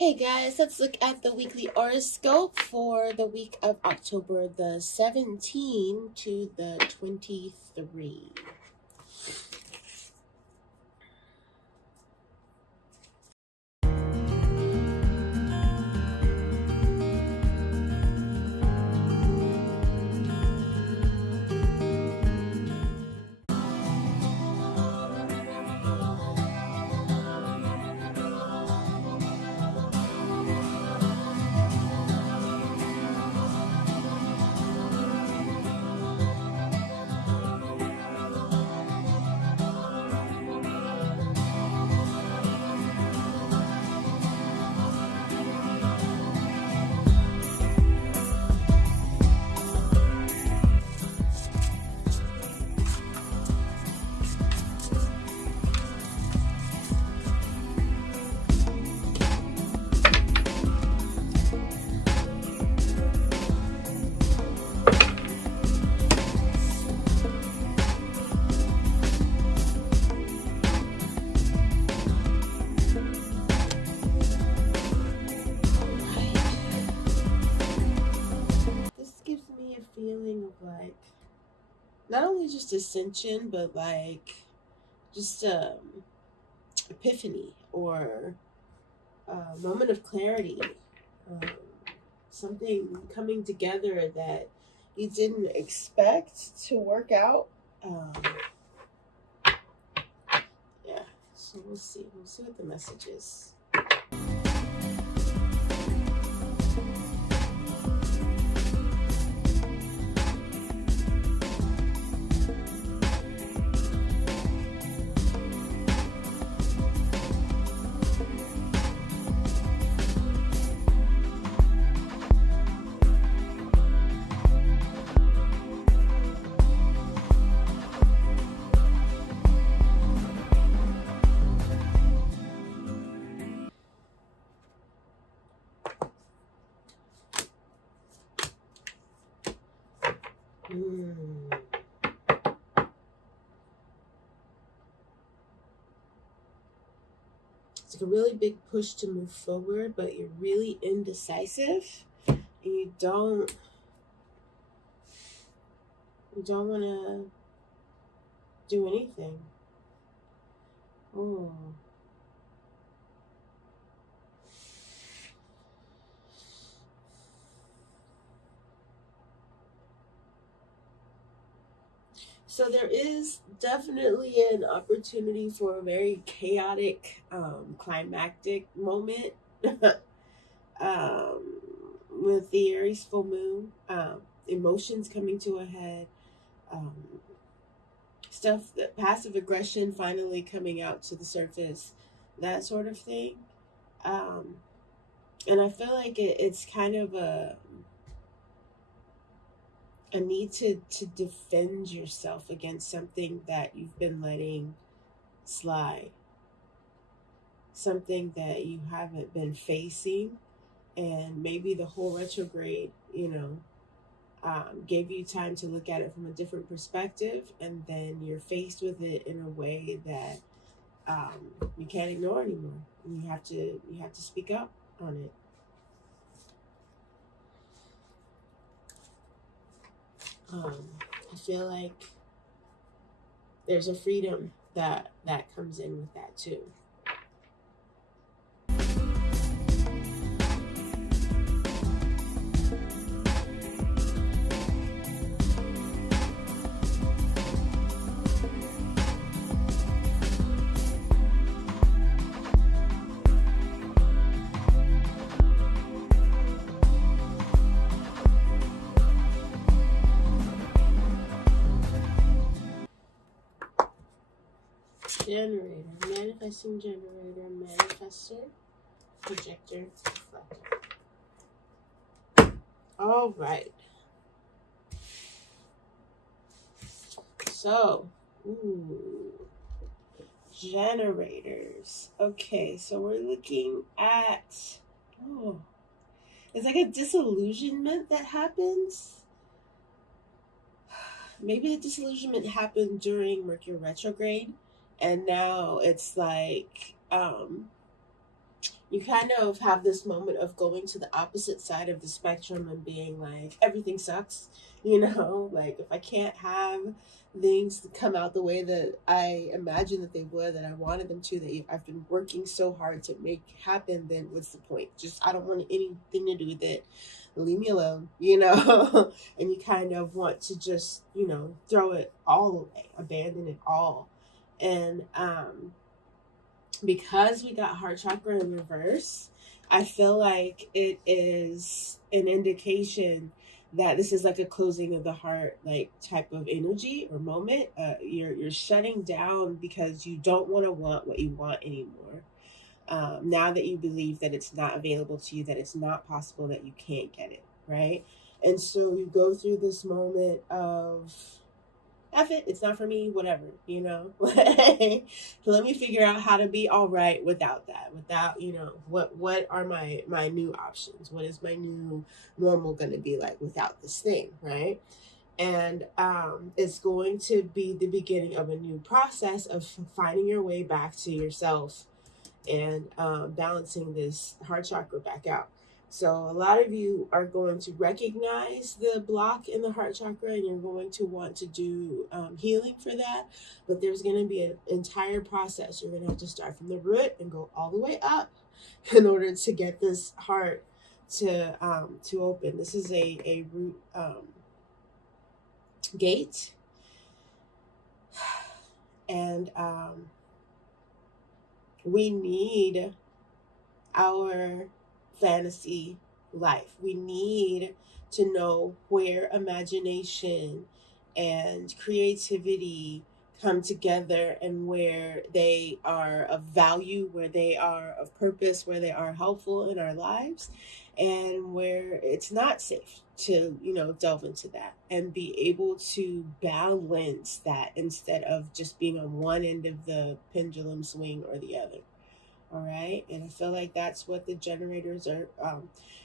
Hey guys, let's look at the weekly horoscope for the week of October the 17th to the 23rd. This gives me a feeling of like, not only just ascension, but like just epiphany or a moment of clarity. Um, Something coming together that you didn't expect to work out. Um, yeah, so we'll see. We'll see what the message is. It's like a really big push to move forward, but you're really indecisive and you don't want to do anything. Oh. So there is definitely an opportunity for a very chaotic, climactic moment um, with the Aries full moon. Emotions coming to a head. Um, Stuff that passive aggression finally coming out to the surface, that sort of thing. Um, and I feel like it's kind of a need to defend yourself against something that you've been letting slide, something that you haven't been facing, and maybe the whole retrograde, gave you time to look at it from a different perspective, and then you're faced with it in a way that you can't ignore anymore. And you have to speak up on it. I feel like there's a freedom that comes in with that too. Generator, manifesting generator, manifestor, projector, reflector. All right. So, generators. Okay, so we're looking at, it's like a disillusionment that happens. Maybe the disillusionment happened during Mercury retrograde, and now it's like you kind of have this moment of going to the opposite side of the spectrum and being like, everything sucks, like if I can't have things come out the way that I imagined that they would, that I wanted them to, that I've been working so hard to make happen, then what's the point? Just, I don't want anything to do with it. Leave me alone, and you kind of want to just, throw it all away, abandon it all. And because we got heart chakra in reverse, I feel like it is an indication that this is like a closing of the heart, like type of energy or moment. You're shutting down because you don't want what you want anymore. Now that you believe that it's not available to you, that it's not possible, that you can't get it, right? And so you go through this moment of, F it, it's not for me, whatever, So let me figure out how to be all right without that, without, what are my new options? What is my new normal going to be like without this thing, right? And it's going to be the beginning of a new process of finding your way back to yourself and balancing this heart chakra back out. So a lot of you are going to recognize the block in the heart chakra, and you're going to want to do healing for that. But there's going to be an entire process. You're going to have to start from the root and go all the way up in order to get this heart to open. This is a root gate, and we need our fantasy life. We need to know where imagination and creativity come together, and where they are of value, where they are of purpose, where they are helpful in our lives, and where it's not safe to, delve into that, and be able to balance that instead of just being on one end of the pendulum swing or the other. All right. And I feel like that's what the generators are.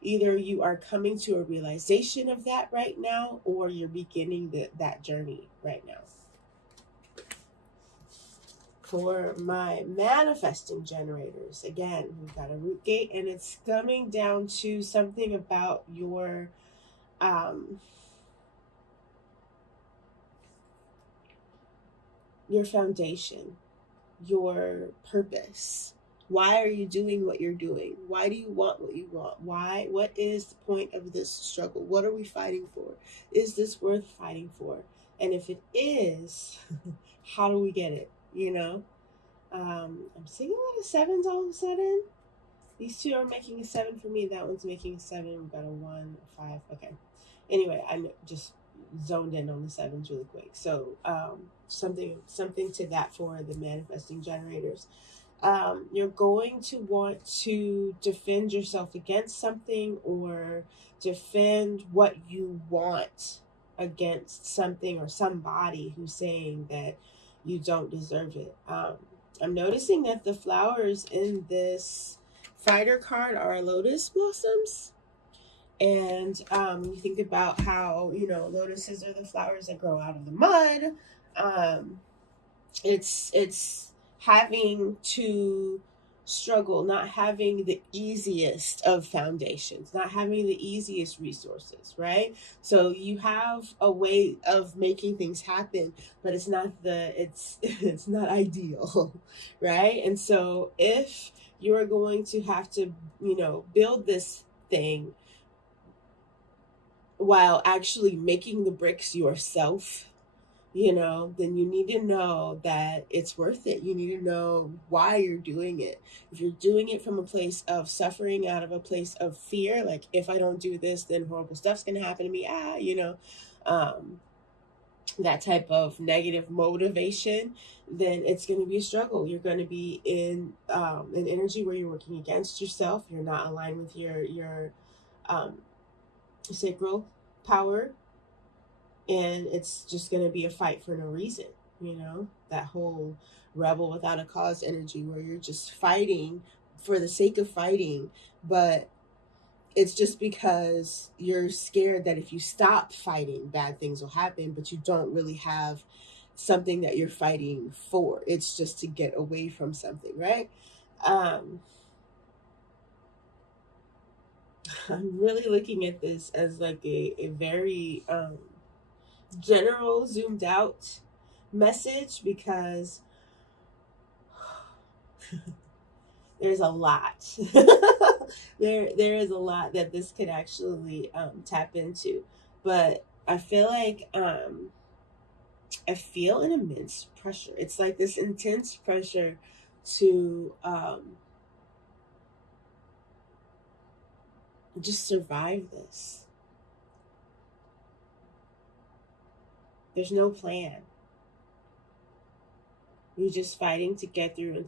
Either you are coming to a realization of that right now, or you're beginning that journey right now. For my manifesting generators, again, we've got a root gate, and it's coming down to something about your foundation, your purpose. Why are you doing what you're doing? Why do you want what you want? What is the point of this struggle? What are we fighting for? Is this worth fighting for? And if it is, how do we get it? I'm seeing a lot of sevens all of a sudden. These two are making a 7 for me. That one's making a 7. We've got a 1, a 5. Okay. Anyway, I just zoned in on the 7s really quick. So something to that for the manifesting generators. You're going to want to defend yourself against something, or defend what you want against something or somebody who's saying that you don't deserve it. I'm noticing that the flowers in this fighter card are lotus blossoms. And you think about how, lotuses are the flowers that grow out of the mud. It's having to struggle, not having the easiest of foundations, not having the easiest resources, right? So you have a way of making things happen, but it's not it's not ideal, right? And so if you're going to have to, build this thing while actually making the bricks yourself, then you need to know that it's worth it. You need to know why you're doing it. If you're doing it from a place of suffering, out of a place of fear, like, if I don't do this, then horrible stuff's going to happen to me. That type of negative motivation, then it's going to be a struggle. You're going to be in an energy where you're working against yourself. You're not aligned with your sacral power. And it's just going to be a fight for no reason, that whole rebel without a cause energy, where you're just fighting for the sake of fighting, but it's just because you're scared that if you stop fighting, bad things will happen, but you don't really have something that you're fighting for. It's just to get away from something, right? I'm really looking at this as like a very general, zoomed out message, because there's a lot. There is a lot that this could actually tap into, but I feel like I feel an immense pressure. It's like this intense pressure to just survive this. There's no plan. You're just fighting to get through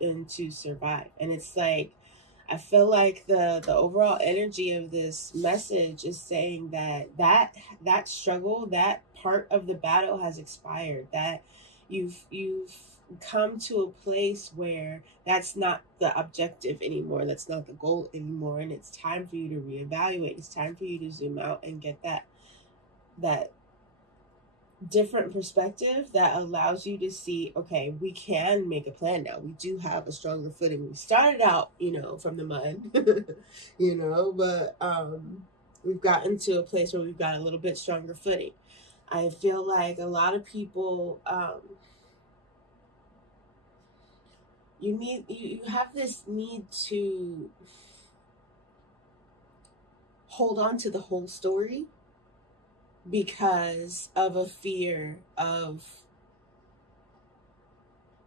and to survive. And it's like, I feel like the overall energy of this message is saying that struggle, that part of the battle has expired. That you've come to a place where that's not the objective anymore. That's not the goal anymore. And it's time for you to reevaluate. It's time for you to zoom out and get that different perspective that allows you to see, okay, we can make a plan now. We do have a stronger footing. We started out, from the mud, but we've gotten to a place where we've got a little bit stronger footing. I feel like a lot of people, you have this need to hold on to the whole story because of a fear of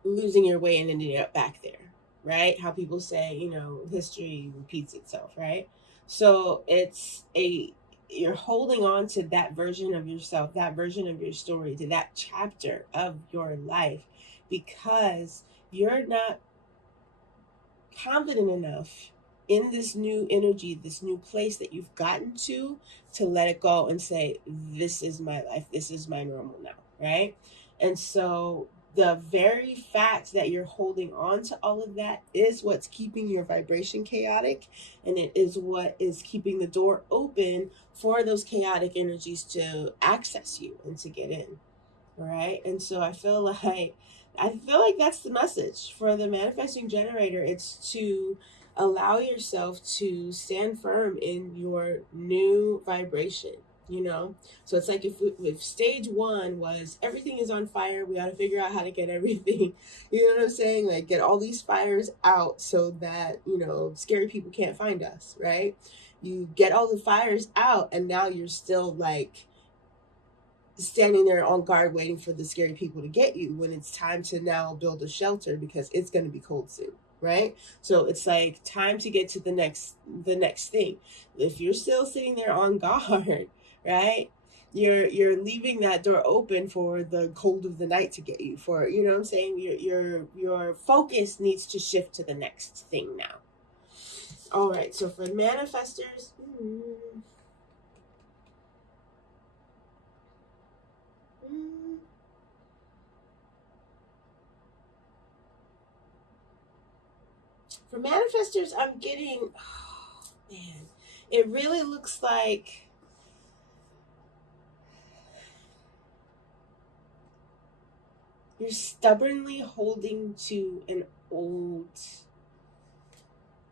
losing your way and ending up back there, right? How people say, history repeats itself, right? So you're holding on to that version of yourself, that version of your story, to that chapter of your life, because you're not confident enough in this new energy, this new place that you've gotten to let it go and say, this is my life, this is my normal now, right? And so the very fact that you're holding on to all of that is what's keeping your vibration chaotic, and it is what is keeping the door open for those chaotic energies to access you and to get in, right? And so I feel like that's the message for the manifesting generator. It's to allow yourself to stand firm in your new vibration, So it's like if stage one was everything is on fire, we got to figure out how to get everything, you know what I'm saying? Like, get all these fires out so that, scary people can't find us, right? You get all the fires out, and now you're still like standing there on guard waiting for the scary people to get you, when it's time to now build a shelter because it's going to be cold soon, right? So it's like time to get to the next thing. If you're still sitting there on guard, right, you're leaving that door open for the cold of the night to get you, for, you know what I'm saying, your focus needs to shift to the next thing now. All right, so for manifestors, for manifestors, I'm getting, oh man, it really looks like you're stubbornly holding to an old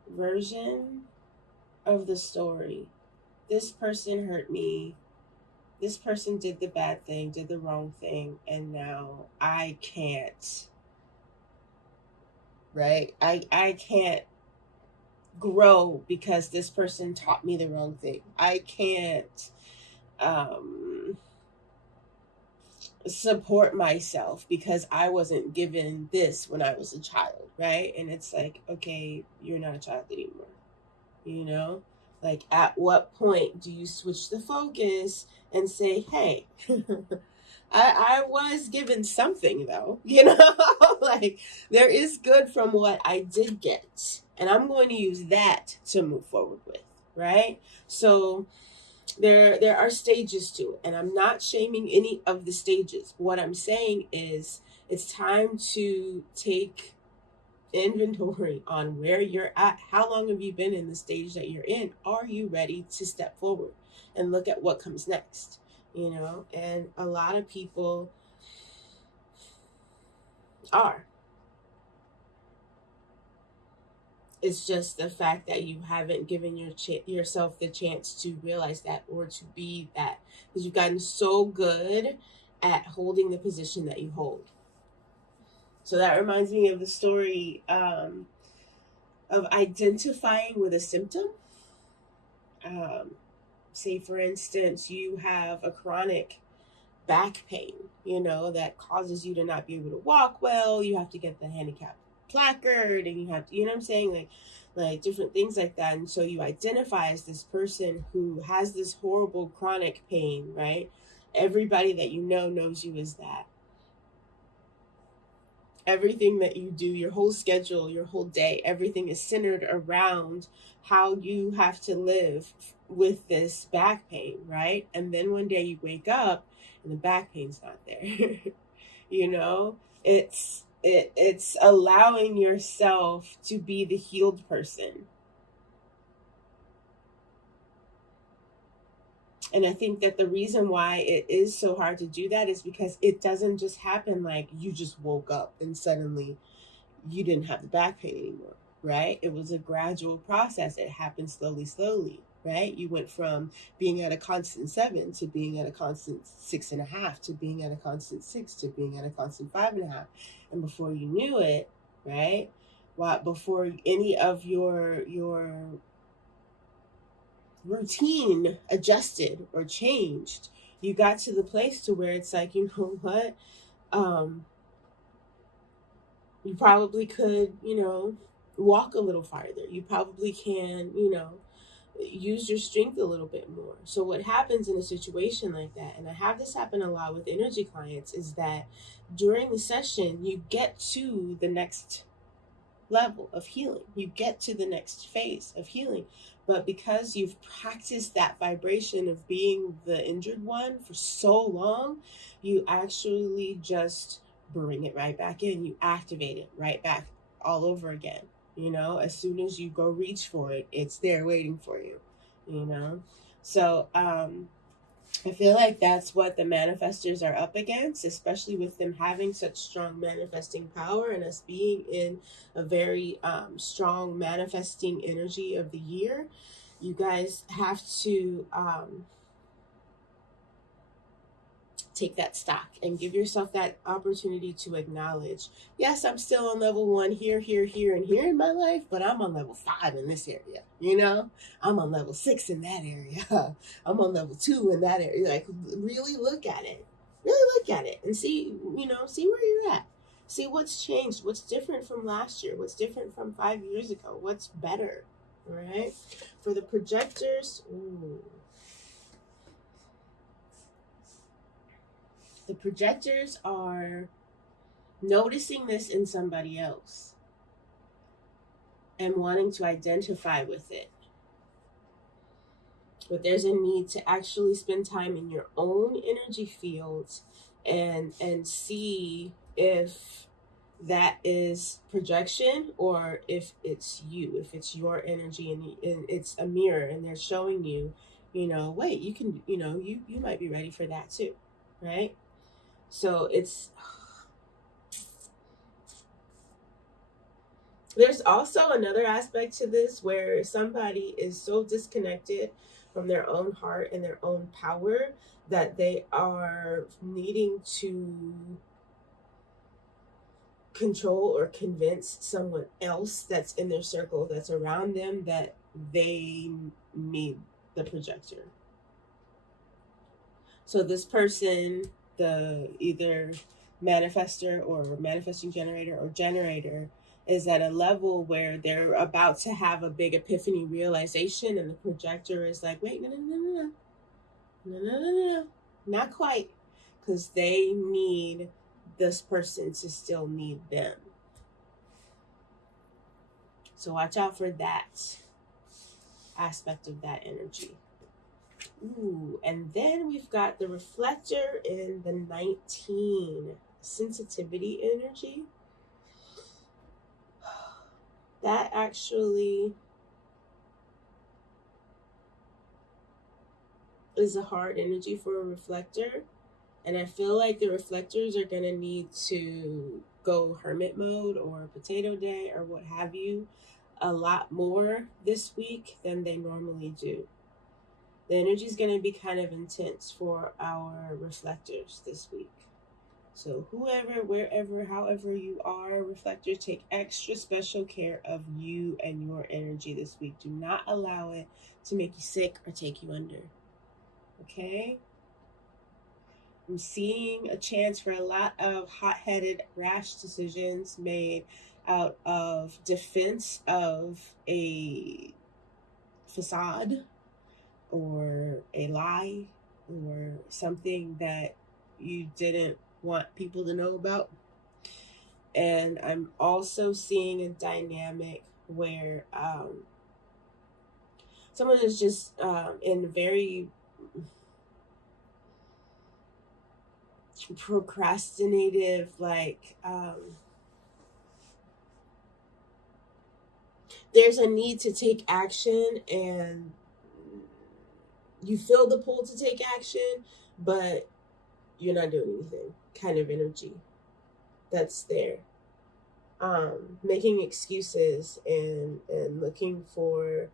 version of the story. This person hurt me. This person did the bad thing, did the wrong thing, and now I can't, right? I can't grow because this person taught me the wrong thing. I can't support myself because I wasn't given this when I was a child, right? And it's like, okay, you're not a child anymore, like, at what point do you switch the focus and say, hey, I was given something though, like, there is good from what I did get, and I'm going to use that to move forward with, right? So there are stages to it, and I'm not shaming any of the stages. What I'm saying is it's time to take inventory on where you're at. How long have you been in the stage that you're in? Are you ready to step forward and look at what comes next? And a lot of people are. It's just the fact that you haven't given yourself the chance to realize that or to be that, because you've gotten so good at holding the position that you hold. So that reminds me of the story of identifying with a symptom. Um, Say, for instance, you have a chronic back pain, that causes you to not be able to walk well. You have to get the handicap placard, and you have to, what I'm saying, like different things like that. And so you identify as this person who has this horrible chronic pain, right? Everybody that you know knows you as that. Everything that you do, your whole schedule, your whole day, everything is centered around how you have to live with this back pain, right? And then one day you wake up and the back pain's not there. It's allowing yourself to be the healed person. And I think that the reason why it is so hard to do that is because it doesn't just happen like you just woke up and suddenly you didn't have the back pain anymore, right? It was a gradual process. It happened slowly, right? You went from being at a constant 7 to being at a constant 6.5 to being at a constant 6 to being at a constant 5.5. And before you knew it, right? Before any of your routine adjusted or changed, you got to the place to where it's like, you know what? You probably could, walk a little farther. You probably can, use your strength a little bit more. So what happens in a situation like that, and I have this happen a lot with energy clients, is that during the session, you get to the next level of healing. You get to the next phase of healing. But because you've practiced that vibration of being the injured one for so long, you actually just bring it right back in. You activate it right back all over again. As soon as you go reach for it, it's there waiting for you. So I feel like that's what the manifestors are up against, especially with them having such strong manifesting power and us being in a very strong manifesting energy of the year. You guys have to take that stock and give yourself that opportunity to acknowledge, yes, I'm still on level 1 here, and here in my life, but I'm on level 5 in this area. I'm on level 6 in that area. I'm on level 2 in that area. Like, really look at it and see where you're at. See what's changed, what's different from last year, what's different from 5 years ago, what's better. All right. For the projectors, the projectors are noticing this in somebody else and wanting to identify with it. But there's a need to actually spend time in your own energy fields and see if that is projection or if it's you, if it's your energy, and it's a mirror and they're showing you, wait, you can, you might be ready for that too, right? So there's also another aspect to this where somebody is so disconnected from their own heart and their own power that they are needing to control or convince someone else that's in their circle, that's around them, that they need the projector. So this person, the either manifestor or manifesting generator or generator, is at a level where they're about to have a big epiphany realization, and the projector is like, wait, no, not quite, because they need this person to still need them. So watch out for that aspect of that energy. Ooh, and then we've got the reflector in the 19, sensitivity energy. That actually is a hard energy for a reflector. And I feel like the reflectors are going to need to go hermit mode or potato day or what have you, a lot more this week than they normally do. The energy is going to be kind of intense for our reflectors this week. So, whoever, wherever, however you are, reflectors, take extra special care of you and your energy this week. Do not allow it to make you sick or take you under. Okay? I'm seeing a chance for a lot of hot-headed, rash decisions made out of defense of a facade or a lie or something that you didn't want people to know about. And I'm also seeing a dynamic where someone is just in very procrastinative, like there's a need to take action and you feel the pull to take action, but you're not doing anything kind of energy that's there. Making excuses and looking for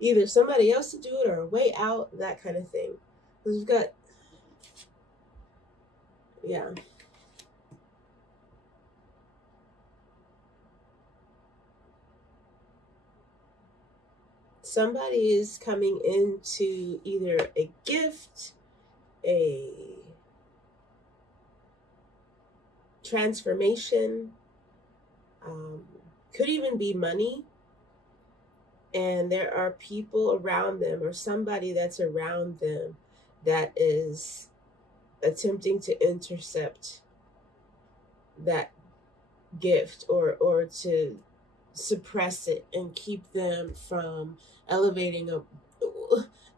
either somebody else to do it or a way out, that kind of thing. Because we've got, yeah. Somebody is coming into either a gift, a transformation, could even be money, and there are people around them or somebody that's around them that is attempting to intercept that gift or to suppress it and keep them from elevating up,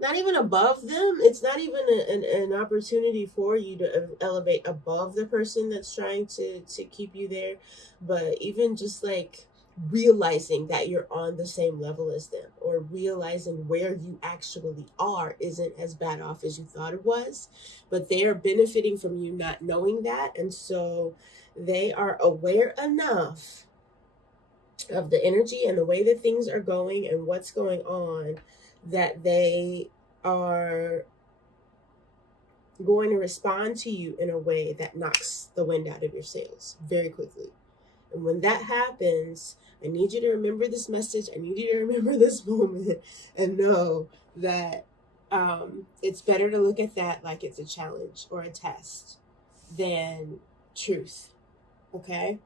not even above them. It's not even an opportunity for you to elevate above the person that's trying to keep you there, but even just like realizing that you're on the same level as them, or realizing where you actually are isn't as bad off as you thought it was, but they are benefiting from you not knowing that. And so they are aware enough of the energy and the way that things are going and what's going on that they are going to respond to you in a way that knocks the wind out of your sails very quickly. And when that happens, I need you to remember this message. I need you to remember this moment and know that it's better to look at that like it's a challenge or a test than truth. Okay?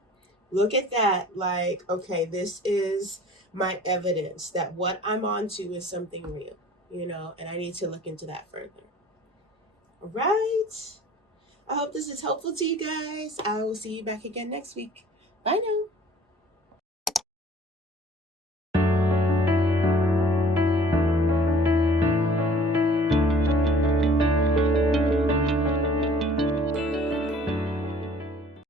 Look at that like, okay, this is my evidence that what I'm onto is something real, and I need to look into that further. All right. I hope this is helpful to you guys. I will see you back again next week. Bye now.